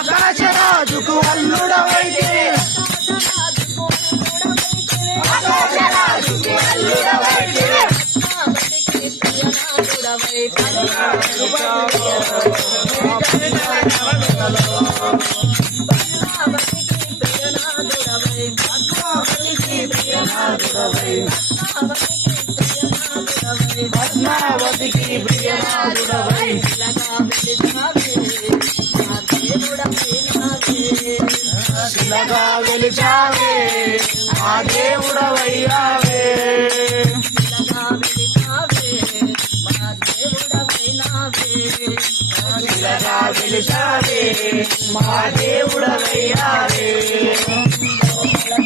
ఆకాశరాజుకు అల్లుడవైతే పద్మావతికి ప్రియనాథుడవై శిలగా వెలిచావే మా దేవుడవయ్యావే శిలగా వెలిచావే మా దేవుడవయ్యావే